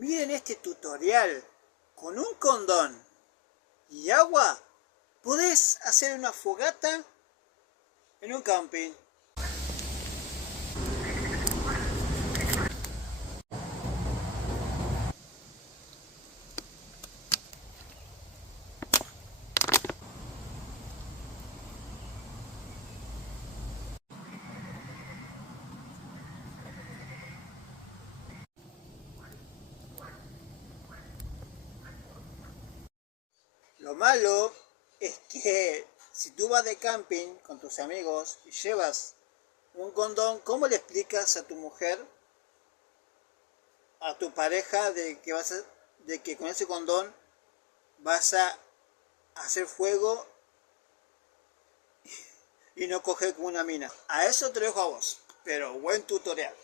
Miren este tutorial. Con un condón y agua podés hacer una fogata en un camping. Lo malo es que si tú vas de camping con tus amigos y llevas un condón, ¿cómo le explicas a tu mujer, a tu pareja, de que con ese condón vas a hacer fuego y no coger con una mina? A eso te lo dejo a vos, pero buen tutorial.